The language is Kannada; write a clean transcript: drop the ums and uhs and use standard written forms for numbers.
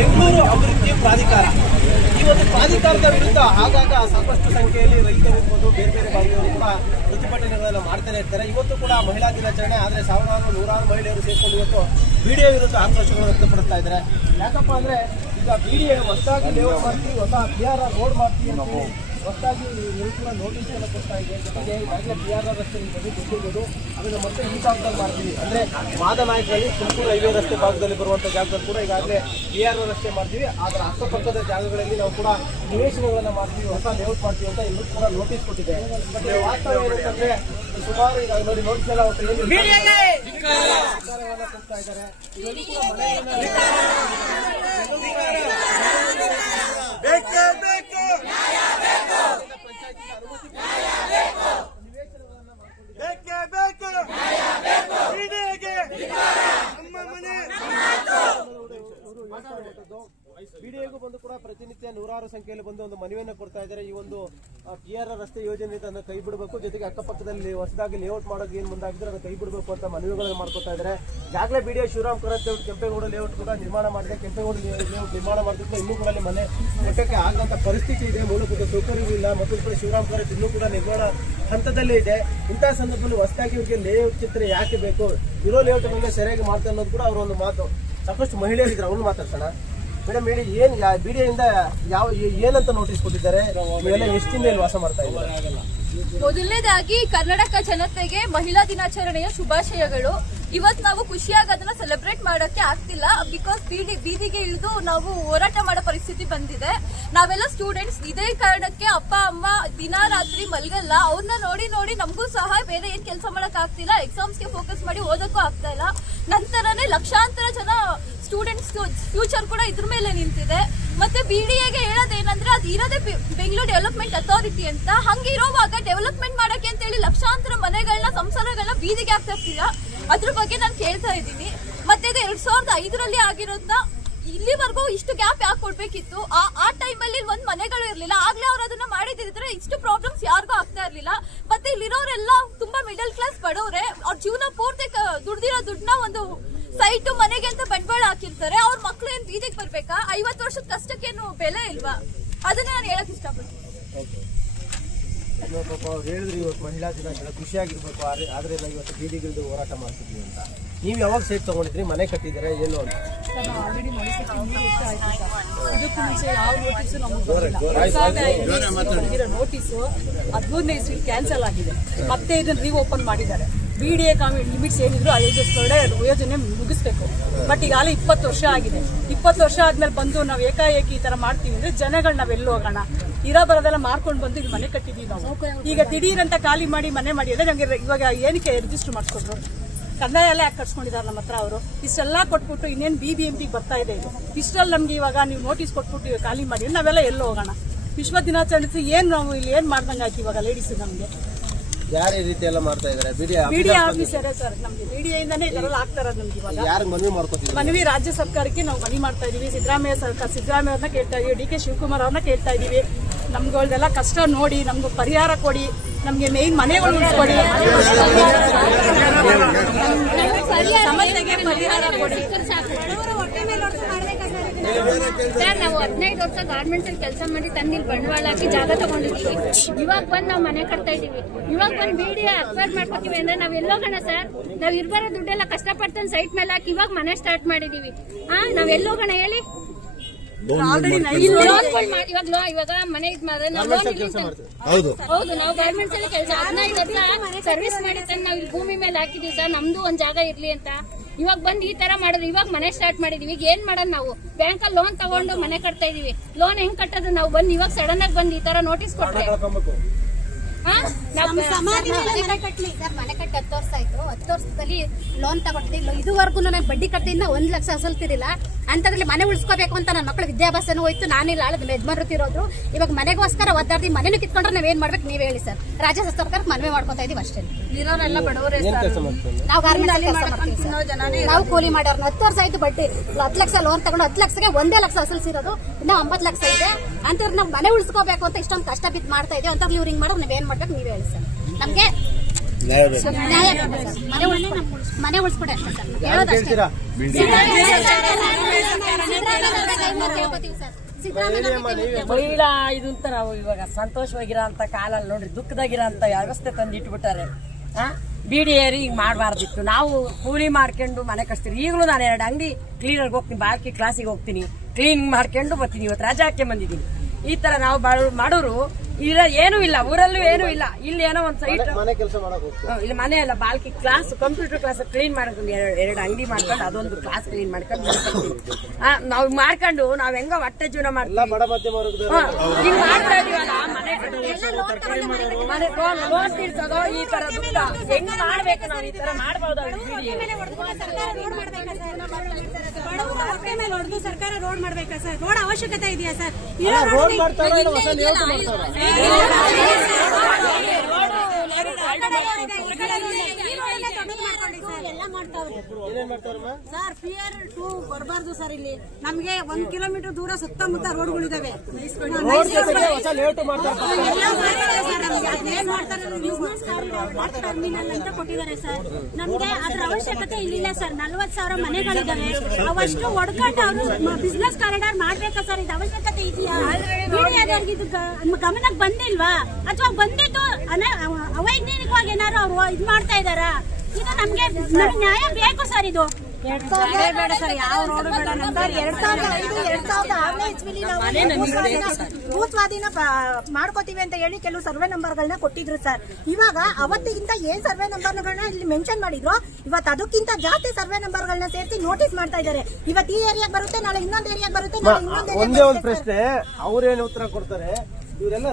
ಬೆಂಗಳೂರು ಅಭಿವೃದ್ಧಿ ಪ್ರಾಧಿಕಾರ. ಈ ಒಂದು ಪ್ರಾಧಿಕಾರದ ವಿರುದ್ಧ ಆಗಾಗ ಸಾಕಷ್ಟು ಸಂಖ್ಯೆಯಲ್ಲಿ ರೈತರಿರ್ಬೋದು, ಬೇರೆ ಬೇರೆ ಭಾಗದವರು ಕೂಡ ಪ್ರತಿಭಟನೆಗಳನ್ನು ಮಾಡ್ತಾನೆ ಇರ್ತಾರೆ. ಇವತ್ತು ಕೂಡ ಮಹಿಳಾ ದಿನಾಚರಣೆ, ಆದರೆ ಸಾವಿರಾರು ನೂರಾರು ಮಹಿಳೆಯರು ಸೇರ್ಕೊಂಡು ಇವತ್ತು ಬಿಡಿಎ ವಿರುದ್ಧ ಆಕ್ರೋಶಗಳನ್ನು ವ್ಯಕ್ತಪಡಿಸ್ತಾ ಇದ್ದಾರೆ. ಯಾಕಪ್ಪ ಅಂದ್ರೆ ಈಗ ಬಿಡಿಎ ಹೊಸದಾಗಿ ಲೇಔಟ್ ಮಾಡ್ತೀವಿ, ಹೊಸ PRR ರೋಡ್ ಮಾಡ್ತೀವಿ ಅಂತ ಹೊಸದಾಗಿ ಕೂಡ ನೋಟಿಸ್ ಎಲ್ಲ ಕೊಡ್ತಾ ಇದೆ. ಜೊತೆಗೆ ಈಗಾಗಲೇ PRR ರಸ್ತೆ ಬಗ್ಗೆ ಗೊತ್ತಿರ್ಬೋದು, ಅದನ್ನು ಮತ್ತೆ ಈ ಭಾಗದಲ್ಲಿ ಮಾಡ್ತೀವಿ ಅಂದ್ರೆ ಮಾದನಾಯಕರಲ್ಲಿ ತುಮಕೂರು ರೈಲ್ವೆ ರಸ್ತೆ ಭಾಗದಲ್ಲಿ ಬರುವಂಥ ಜಾಗದಲ್ಲಿ ಕೂಡ ಈಗಾಗಲೇ PRR ರಸ್ತೆ ಮಾಡ್ತೀವಿ. ಅದರ ಅಕ್ಕಪಕ್ಕದ ಜಾಗಗಳಲ್ಲಿ ನಾವು ಕೂಡ ನಿವೇಶನಗಳನ್ನು ಮಾಡ್ತೀವಿ, ಹೊಸ ಲೇಔಟ್ ಮಾಡ್ತೀವಿ ಅಂತ ಇನ್ನೂ ಕೂಡ ನೋಟಿಸ್ ಕೊಟ್ಟಿದೆ. ಬಟ್ ವಾಸ್ತವ ಏನಂತಂದ್ರೆ ಸುಮಾರು ಈಗ ನೋಡಿ ನೋಟಿಸ್ ಎಲ್ಲ ಕೊಡ್ತಾ ಇದ್ದಾರೆ. ಇದನ್ನು ಕೂಡ ಬಿಡಿಎಗೂ ಬಂದು ಕೂಡ ಪ್ರತಿನಿತ್ಯ ನೂರಾರು ಸಂಖ್ಯೆಯಲ್ಲಿ ಬಂದು ಒಂದು ಮನವಿಯನ್ನು ಕೊಡ್ತಾ ಇದ್ದಾರೆ. ಈ ಒಂದು PRR ರಸ್ತೆ ಯೋಜನೆ ಅದನ್ನು ಕೈ ಬಿಡಬೇಕು, ಜೊತೆಗೆ ಅಕ್ಕಪಕ್ಕದಲ್ಲಿ ಹೊಸದಾಗಿ ಲೇಔಟ್ ಮಾಡೋಕೆ ಏನು ಮುಂದಾಗಿದ್ರೆ ಅದನ್ನು ಕೈ ಬಿಡಬೇಕು ಅಂತ ಮನವಿಗಳನ್ನು ಮಾಡ್ಕೊತಾ ಇದ್ದಾರೆ. ಈಗಾಗಲೇ BDA Shivaram Karanth layout, Kempegowda layout ಕೂಡ ನಿರ್ಮಾಣ ಮಾಡಿದೆ. ಕೆಂಪೇಗೌಡ ಲೇಔಟ್ ನಿರ್ಮಾಣ ಮಾಡಿದ್ರೆ ಇನ್ನೂ ಕೂಡ ಅಲ್ಲಿ ಮನೆ ಕಟ್ಟಕ್ಕೆ ಆಗಂತ ಪರಿಸ್ಥಿತಿ ಇದೆ, ಮೂಲಭೂತ ಸೌಕರ್ಯವೂ ಇಲ್ಲ. ಮತ್ತು ಕೂಡ ಶಿವರಾಮ್ ಕರಂತ್ ಇನ್ನೂ ಕೂಡ ನಿರ್ಮಾಣ ಹಂತದಲ್ಲೇ ಇದೆ. ಇಂತಹ ಸಂದರ್ಭದಲ್ಲಿ ಹೊಸದಾಗಿ ಇವರಿಗೆ ಲೇಔಟ್ ಚಿತ್ರ ಯಾಕೆ ಬೇಕು, ಇರೋ ಲೇಔಟ್ ಮೇಲೆ ಸರಿಯಾಗಿ ಮಾಡ್ತಾರೆ ಅನ್ನೋದು ಕೂಡ ಅವರ ಒಂದು ಮಾತು. ಸಾಕಷ್ಟು ಮಹಿಳೆಯರಿದ್ರು, ಅವ್ರನ್ನ ಮಾತಾಡ್ಸೋಣ. ಮೇಡಮ್ ಹೇಳಿ, ಏನ್ ಬಿಡಿಎಯಿಂದ ಯಾವ ಏನಂತ ನೋಟಿಸ್ ಕೊಟ್ಟಿದ್ದಾರೆ? ನೀವೆಲ್ಲ ಎಷ್ಟು ದಿನ ಇಲ್ಲಿ ವಾಸ ಮಾಡ್ತಾ ಇದ್ದಾರೆ? ಮೊದಲನೇದಾಗಿ ಕರ್ನಾಟಕ ಜನತೆಗೆ ಮಹಿಳಾ ದಿನಾಚರಣೆಯ ಶುಭಾಶಯಗಳು. ಇವತ್ತು ನಾವು ಖುಷಿಯಾಗಿ ಅದನ್ನ ಸೆಲೆಬ್ರೇಟ್ ಮಾಡೋಕೆ ಆಗ್ತಿಲ್ಲ, ಬಿಕಾಸ್ ಬೀದಿಗೆ ಇಳಿದು ನಾವು ಹೋರಾಟ ಮಾಡೋ ಪರಿಸ್ಥಿತಿ ಬಂದಿದೆ. ನಾವೆಲ್ಲ ಸ್ಟೂಡೆಂಟ್ಸ್, ಇದೇ ಕಾರಣಕ್ಕೆ ಅಪ್ಪ ಅಮ್ಮ ದಿನ ರಾತ್ರಿ ಮಲ್ಗಲ್ಲ. ಅವ್ರನ್ನ ನೋಡಿ ನೋಡಿ ನಮಗೂ ಸಹ ಬೇರೆ ಏನ್ ಕೆಲಸ ಮಾಡಕ್ ಆಗ್ತಿಲ್ಲ, ಎಕ್ಸಾಮ್ಸ್ಗೆ ಫೋಕಸ್ ಮಾಡಿ ಓದಕ್ಕೂ ಆಗ್ತಾ ಇಲ್ಲ. ನಂತರನೇ ಲಕ್ಷಾಂತರ ಜನ ಸ್ಟೂಡೆಂಟ್ಸ್ ಫ್ಯೂಚರ್ ಕೂಡ ಇದ್ರ ಮೇಲೆ ನಿಂತಿದೆ. ಮತ್ತೆ ಬಿಡಿಎಗೆ ಹೇಳೋದೇನಂದ್ರೆ ಅದು ಇರೋದೇ ಬೆಂಗಳೂರು ಡೆವಲಪ್ಮೆಂಟ್ ಅಥಾರಿಟಿ ಅಂತ. ಹಂಗಿರೋವಾಗ ಡೆವಲಪ್ಮೆಂಟ್ ಮಾಡಕ್ಕೆ ಅಂತ ಹೇಳಿ ಲಕ್ಷಾಂತರ ಮನೆಗಳನ್ನ, ಸಂಸಾರಗಳನ್ನ ಬೀದಿಗೆ ಹಾಕ್ತಾ ಇರ್ತೀರಾ. ಅದ್ರ ಬಗ್ಗೆ ನಾನು ಕೇಳ್ತಾ ಇದ್ದೀನಿ. ಮತ್ತೆ ಇದು 2005ರಲ್ಲಿ ಆಗಿರೋದ್ನ ಇಲ್ಲಿವರೆಗೂ ಇಷ್ಟು ಗ್ಯಾಪ್ ಯಾಕೆ ಕೊಡ್ಬೇಕಿತ್ತು? ಆ ಟೈಮಲ್ಲಿ ಒಂದ್ ಮನೆಗಳು ಇರ್ಲಿಲ್ಲ, ಆಗ್ಲೇ ಅವ್ರು ಅದನ್ನ ಮಾಡಿದ್ರೆ ಇಷ್ಟು ಪ್ರಾಬ್ಲಮ್ಸ್ ಯಾರಿಗೂ ಆಗ್ತಾ ಇರ್ಲಿಲ್ಲ. ಮತ್ತೆ ಇಲ್ಲಿರೋರೆಲ್ಲ ತುಂಬಾ ಮಿಡಲ್ ಕ್ಲಾಸ್ ಬಡವ್ರೆ, ಅವ್ರ ಜೀವನ ಪೂರ್ತಿ ದುಡ್ದಿರೋ ದುಡ್ಡನ್ನ ಒಂದು ಸೈಟ್ ಮನೆಗೆ ಅಂತ ಬಂಡವಾಳ ಹಾಕಿರ್ತಾರೆ. ಅವ್ರ ಮಕ್ಳು ಏನ್ ಬೀದಿಗೆ ಬರ್ಬೇಕಾ? 50 ವರ್ಷದ ಕಷ್ಟಕ್ಕೇನು ಬೆಲೆ ಇಲ್ವಾ? ಅದನ್ನ ನಾನು ಹೇಳಕ್ ಇಷ್ಟಪಡ್ತೀನಿ. ಪಾಪ ಅವ್ರು ಹೇಳಿದ್ರು ಇವತ್ತು ಮಹಿಳಾ ದಿನಾಚರಣೆ ಖುಷಿಯಾಗಿರ್ಬೇಕು, ಆದ್ರೆ ಇವತ್ತು ಬೀದಿಗಿಳಿದು ಹೋರಾಟ ಮಾಡ್ತಿದ್ವಿ ಅಂತ. ನೀವು ಯಾವಾಗ ಸೈಟ್ ತಗೊಂಡಿದ್ರಿ? ಮನೆ ಕಟ್ಟಿದ್ರೆ ಏನು ಅಂತ? ಆಲ್ರೆಡಿ ಇದಕ್ಕೂ ಮುಂಚೆ ಯಾವ ನೋಟಿಸು ನಮಗೆ ನೋಟಿಸು 15ನೇ ಇಸ್ವಿಲಿ ಕ್ಯಾನ್ಸಲ್ ಆಗಿದೆ. ಮತ್ತೆ ಇದನ್ನ ರೀಓಪನ್ ಮಾಡಿದ್ದಾರೆ. ಬಿಡಿಎ ಲಿಮಿಟ್ಸ್ ಏನಿದ್ರು 5 ವರ್ಷ ಯೋಜನೆ ಮುಗಿಸ್ಬೇಕು. ಬಟ್ ಈಗಾಗಲೇ 20 ವರ್ಷ ಆಗಿದೆ. 20 ವರ್ಷ ಆದ್ಮೇಲೆ ಬಂದು ನಾವು ಏಕಾಏಕಿ ಈ ತರ ಮಾಡ್ತೀವಿ ಅಂದ್ರೆ ಜನಗಳು ನಾವೆಲ್ಲೋ ಹೋಗೋಣ? ಇರೋ ಬರೋದೆಲ್ಲ ಮಾರ್ಕೊಂಡು ಬಂದು ಇಲ್ಲಿ ಮನೆ ಕಟ್ಟಿದೀವಿ ನಾವು. ಈಗ ದಿಢೀರಂತ ಖಾಲಿ ಮಾಡಿ ಮನೆ ಮಾಡಿ ಅಂದ್ರೆ ನಮಗೆ ಇವಾಗ ಏನಕ್ಕೆ ರಿಜಿಸ್ಟರ್ ಮಾಡಿಸ್ಕೊಟ್ರು? ಕಂದಾಯ ಎಲ್ಲ ಯಾಕೆ ಕಟ್ಸ್ಕೊಂಡಿದ್ದಾರೆ ನಮ್ಮ ಹತ್ರ ಅವರು? ಇಷ್ಟೆಲ್ಲ ಕೊಟ್ಬಿಟ್ಟು ಇನ್ನೇನು BBMP ಬರ್ತಾ ಇದೆ ಇದು. ಇಷ್ಟರಲ್ಲಿ ನಮ್ಗೆ ಇವಾಗ ನೀವು ನೋಟಿಸ್ ಕೊಟ್ಬಿಟ್ಟು ಖಾಲಿ ಮಾಡಿ ನಾವೆಲ್ಲ ಎಲ್ಲೋ ಹೋಗೋಣ? ವಿಶ್ವ ದಿನಾಚರಣೆ ಏನ್ ನಾವು ಇಲ್ಲಿ ಏನ್ ಮಾಡ್ದಂಗೆ ಆಯ್ತು ಇವಾಗ ಲೇಡೀಸ್ ನಮ್ಗೆ? ಯಾರು ಈ ರೀತಿ ಎಲ್ಲ ಮಾಡ್ತಾ ಇದ್ದಾರೆ? ಬಿಡಿಎ ಆಫೀಸರೇ ಸರ್, ನಮ್ಗೆ ಬಿಡಿಎಯಿಂದಾನೇ ಇದೆಲ್ಲ ಆಗ್ತಾ ಇರೋದು. ನಮ್ಗೆ ಇವಾಗ ಯಾರು ಮನವಿ ಮಾಡ್ಕೊತೀವಿ? ಮನವಿ ರಾಜ್ಯ ಸರ್ಕಾರಕ್ಕೆ ನಾವು ಮನವಿ ಮಾಡ್ತಾ ಇದೀವಿ. ಸಿದ್ದರಾಮಯ್ಯ ಅವ್ರನ್ನ ಕೇಳ್ತಾ ಇದೀವಿ, DK ಶಿವಕುಮಾರ್ ಅವ್ರನ್ನ ಕೇಳ್ತಾ ಇದೀವಿ. ನಮ್ಗಳದೆಲ್ಲ ಕಷ್ಟ ನೋಡಿ ನಮ್ಗೆ ಪರಿಹಾರ ಕೊಡಿ, ನಮ್ಗೆ ಮೇನ್ ಮನೆಗಳು ಕೊಡಿ, ಸಮಸ್ಯೆಗೆ ಪರಿಹಾರ ಕೊಡಿ. ಸರ್, ನಾವು 15 ವರ್ಷ ಗಾರ್ಮೆಂಟ್ಸ್ ಅಲ್ಲಿ ಕೆಲಸ ಮಾಡಿ ತಂದಿಲ್ ಬಂಡವಾಳ ಹಾಕಿ ಜಾಗ ತಗೊಂಡಿದ್ದೀವಿ. ಇವಾಗ ಬಂದು ನಾವು ಮನೆ ಕಟ್ತಾ ಇದೀವಿ. ಇವಾಗ ಬಂದು ಬಿಡಿಎ ಅಕ್ವೈರ್ ಮಾಡ್ಕೋತೀವಿ ಅಂದ್ರೆ ನಾವ್ ಎಲ್ಲೋಗೋಣ ಸರ್? ನಾವ್ ಇರ್ಬಾರ ದುಡ್ಡೆಲ್ಲ ಕಷ್ಟಪಡ್ತಾನೆ ಸೈಟ್ ಮೇಲೆ ಹಾಕಿ ಇವಾಗ ಮನೆ ಸ್ಟಾರ್ಟ್ ಮಾಡಿದೀವಿ. ನಾವ್ ಎಲ್ಲೋಗೋಣ ಹೇಳಿ? ಇವಾಗ ಮನೆ ಇದ್ ಮಾಡಿದ್ರೆ ಹೌದು, ನಾವು ಗವರ್ಮೆಂಟ್ಸ್ ಅಲ್ಲಿ ಕೆಲಸ 15 ವರ್ಷ ಸರ್ವಿಸ್ ಮಾಡಿದ್ರೆ ನಾವು ಇಲ್ಲಿ ಭೂಮಿ ಮೇಲೆ ಹಾಕಿದೀವಿ ಸರ್, ನಮ್ದು ಒಂದ್ ಜಾಗ ಇರ್ಲಿ ಅಂತ. ಇವಾಗ ಬಂದು ಈ ತರ ಮಾಡಿದ್ವಿ, ಇವಾಗ ಮನೆ ಸ್ಟಾರ್ಟ್ ಮಾಡಿದೀವಿ. ಈಗ ಏನ್ ಮಾಡೋದು ನಾವು? ಬ್ಯಾಂಕ್ ಅಲ್ಲಿ ಲೋನ್ ತಗೊಂಡು ಮನೆ ಕಟ್ತಾ ಇದೀವಿ. ಲೋನ್ ಹೆಂಗ್ ಕಟ್ಟೋದು ನಾವು? ಬಂದು ಇವಾಗ ಸಡನ್ ಆಗಿ ಬಂದು ಈ ತರ ನೋಟಿಸ್ ಕೊಟ್ರೆ ಮನೆ ಕಟ್ಟಿ 10 ವರ್ಷ ಆಯ್ತು. 10 ವರ್ಷದಲ್ಲಿ ಲೋನ್ ತಗೊಂಡಿದ್ದೆ. ಇದುವರೆಗೂ ನಾನು ಬಡ್ಡಿ ಕಟ್ಟಿಂದ 1 ಲಕ್ಷ ಅಸಲ್ತಿರಿಲ್ಲ. ಅಂತದ್ರಲ್ಲಿ ಮನೆ ಉಳಿಸ್ಕೋಬೇಕು ಅಂತ ನನ್ನ ಮಕ್ಕಳ ವಿದ್ಯಾಭ್ಯಾಸನೂ ಹೋಯ್ತು. ನಾನಿಲ್ಲ ಯಜಮಾನರು. ಇವಾಗ ಮನೆಗೋಸ್ಕರ ಒದ್ದಾಡ್ತಿ ಮನೇನು ಕಿತ್ಕೊಂಡ್ರೆ ನಾವೇನ್ ಮಾಡ್ಬೇಕು ನೀವ್ ಹೇಳಿ ಸರ್? ರಾಜ್ಯ ಸರ್ಕಾರಕ್ಕೆ ಮನವಿ ಮಾಡ್ಕೊತಾ ಇದೀವಿ ಅಷ್ಟೇ. ಇರೋರೆಲ್ಲ ಬಡವರೇ. ನಾವು ಗಾರ್ಮೆಂಟ್ಸ್ ನಾವು ಕೂಲಿ ಮಾಡೋರು. 10 ವರ್ಷ ಆಯ್ತು ಬಡ್ಡಿ 10 ಲಕ್ಷ ಲೋನ್ ತಗೊಂಡು 10 ಲಕ್ಷಕ್ಕೆ 1 ಲಕ್ಷ ಅಸಲ್ಸಿರೋದು. ಇನ್ನ 9 ಲಕ್ಷ ಇದೆ. ಅಂತವ್ರು ನಾವು ಮನೆ ಉಳಿಸ್ಕೋಬೇಕು ಅಂತ ಇಷ್ಟೊಂದು ಕಷ್ಟ ಬಿದ್ದು ಮಾಡ್ತಾ ಇದೀವಿ. ಅಂತವ್ರು ಇವ್ರು ಹಿಂಗ್ ಮಾಡೋದು ನಾವೇನ್ ಮಾಡ್ಬೇಕು ನೀವ್ ಹೇಳಿ ಸರ್? ನಮ್ಗೆ ನ್ಯಾಯ ಮನೆ ಉಳಿಸ್ಕೊಡಿ ಅಷ್ಟೇ ಸರ್. ಮಾಡ್ತೀವಿ ಸರ್. ಸಿದ್ದರಾಮಯ್ಯ ಮಹಿಳಾ ಇದು ಅಂತ ನಾವು ಇವಾಗ ಸಂತೋಷವಾಗಿರೋ ಅಂತ ಕಾಲಲ್ಲಿ ನೋಡ್ರಿ ದುಃಖದಾಗಿರೋ ಅಂತ ವ್ಯವಸ್ಥೆ ತಂದು ಇಟ್ಬಿಟ್ಟಾರೆ. ಬಿಡಿಯರಿ ಹಿಂಗ್ ಮಾಡಬಾರ್ದಿತ್ತು. ನಾವು ಕೂಲಿ ಮಾಡ್ಕೊಂಡು ಮನೆ ಕಟ್ತೀವಿ. ಈಗಲೂ ನಾನು 2 ಅಂಗಡಿ ಕ್ಲೀನರ್ಗೆ ಹೋಗ್ತೀನಿ, ಬಾಕಿ ಕ್ಲಾಸಿಗೆ ಹೋಗ್ತೀನಿ, ಕ್ಲೀನ್ ಮಾಡ್ಕೊಂಡು ಬರ್ತೀನಿ. ಇವತ್ತು ರಜಾ ಹಾಕಿ ಬಂದಿದ್ದೀನಿ. ಈ ತರ ನಾವು ಮಾಡೋರು ಇಲ್ಲ, ಏನೂ ಇಲ್ಲ ಊರಲ್ಲೂ ಏನೂ ಇಲ್ಲ. ಇಲ್ಲಿ ಏನೋ ಒಂದ್ ಸೈಟ್ ಮನೆ ಕೆಲಸ ಮಾಡಕ್ ಹೋಗ್ತೀವಿ. ಇಲ್ಲಿ ಮನೆ ಎಲ್ಲ Bhalki class, computer class clean ಮಾಡ್ಕೊಂಡು 2 ಅಂಗಡಿ ಮಾಡ್ಕೊಂಡು ಅದೊಂದು ಕ್ಲಾಸ್ ಕ್ಲೀನ್ ಮಾಡ್ಕೊಂಡು ನಾವು ಮಾಡ್ಕೊಂಡು ನಾವ್ ಹೆಂಗ ಹೊಟ್ಟೆ ಜೀವನ ಮಾಡ್ತೀವಿ. ಬಡ ಮಧ್ಯಮ ವರ್ಗದ ಹಿಂಗ್ ಮಾಡ್ತಾ ಇದೀವಲ್ಲ, ಮನೆ ಲೋನ್ ತೀರ್ಸೋದು ಈ ತರ ದುಡ್ಡ ಹೆಂಗ್ ಮಾಡ್ಬೇಕು ನಾವು ಈ ತರ ಮಾಡ್ಬೋದು. ಸರ್ಕಾರ ರೋಡ್ ಮಾಡ್ಬೇಕಾ ಸರ್? ರೋಡ್ ಅವಶ್ಯಕತೆ ಇದೆಯಾ ಸರ್? ರೋಡ್ ಮಾಡ್ತಾರ ಹೊಸ ಲೇಔಟ್ ಮಾಡ್ತಾರ. ಸರ್ ಪಿಯರ್ 2 ಬರಬಾರ್ದು ಸರ್. ಇಲ್ಲಿ ನಮ್ಗೆ 1 ಕಿಲೋಮೀಟರ್ ದೂರ ಸುತ್ತಮುತ್ತ ರೋಡ್ಗಳಿದಾವೆ. ಹೊಸ ಲೇಔಟ್ ಮಾಡ್ತಾರೆ. ಟರ್ಮಿನಲ್ ಅಂತ ಕೊಟ್ಟಿದ್ದಾರೆ ಸರ್. ನಮ್ಗೆ ಅದ್ರ ಅವಶ್ಯಕತೆ ಇಲ್ಲಿಲ್ಲ ಸರ್. 40,000 ಮನೆಗಳಿದಾವೆ. ಅವಷ್ಟು ಒಡ್ಕೊಂಡು ಅವರು ಬಿಸ್ನೆಸ್ ಕಾರಿಡಾರ್ ಮಾಡ್ಬೇಕಾ ಸರ್? ಇದು ಅವಶ್ಯಕತೆ ಇದೆಯಾ? ಇದು ಗಮನಕ್ಕೆ ಬಂದಿಲ್ವಾ? ಅಥವಾ ಬಂದಿದ್ದು ಅವೈಜ್ಞಾನಿಕವಾಗಿ ಏನಾದ್ರು ಅವ್ರು ಇದು ಮಾಡ್ತಾ ಇದಾರಾ? ಇದು ನಮ್ಗೆ ನ್ಯಾಯ ಬೇಕು ಸರ್. ಇದು ಬೇಡ ಸರ್, ಯಾವ ರೋಡ್ ಬೇಡ. 2005-2006 ಇಸ್ವಿಲಿ ನಾವು ಭೂಸ್ವಾಧೀನ ಮಾಡ್ಕೋತೀವಿ ಅಂತ ಹೇಳಿ ಕೆಲವು ಸರ್ವೆ ನಂಬರ್ಗಳನ್ನ ಕೊಟ್ಟಿದ್ರು ಸರ್. ಇವಾಗ ಅವತ್ತಿಗಿಂತ ಏನ್ ಸರ್ವೆ ನಂಬರ್ಗಳನ್ನ ಇಲ್ಲಿ ಮೆನ್ಷನ್ ಮಾಡಿದ್ರು, ಇವತ್ತು ಅದಕ್ಕಿಂತ ಜಾಸ್ತಿ ಸರ್ವೆ ನಂಬರ್ಗಳನ್ನ ಸೇರಿಸಿ ನೋಟಿಸ್ ಮಾಡ್ತಾ ಇದ್ದಾರೆ. ಇವತ್ತು ಈ ಏರಿಯಾಗೆ ಬರುತ್ತೆ, ನಾಳೆ ಇನ್ನೊಂದು ಏರಿಯಾಗೆ ಬರುತ್ತೆ, ನಾಳೆ ಇನ್ನೊಂದು. ಒಂದೇ ಒಂದು ಪ್ರಶ್ನೆ, ಅವ್ರೇನು ಉತ್ತರ ಕೊಡ್ತಾರೆ ಇವರೆಲ್ಲ